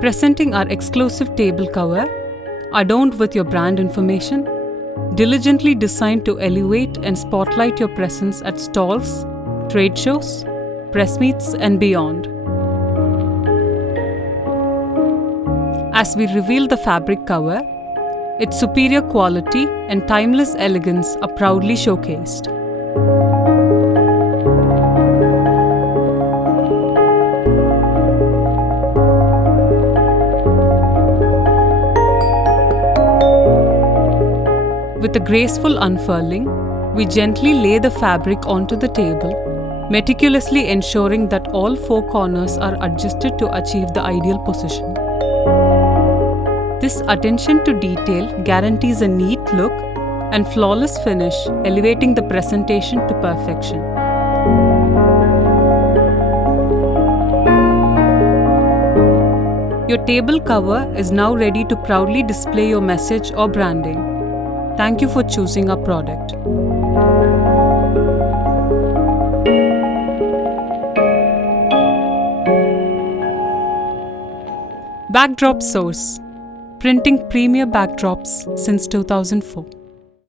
Presenting our exclusive table cover, adorned with your brand information, diligently designed to elevate and spotlight your presence at stalls, trade shows, press meets, and beyond. As we reveal the fabric cover, its superior quality and timeless elegance are proudly showcased. With a graceful unfurling, we gently lay the fabric onto the table, meticulously ensuring that all four corners are adjusted to achieve the ideal position. This attention to detail guarantees a neat look and flawless finish, elevating the presentation to perfection. Your table cover is now ready to proudly display your message or branding. Thank you for choosing our product. Backdropsource, printing premier backdrops since 2004.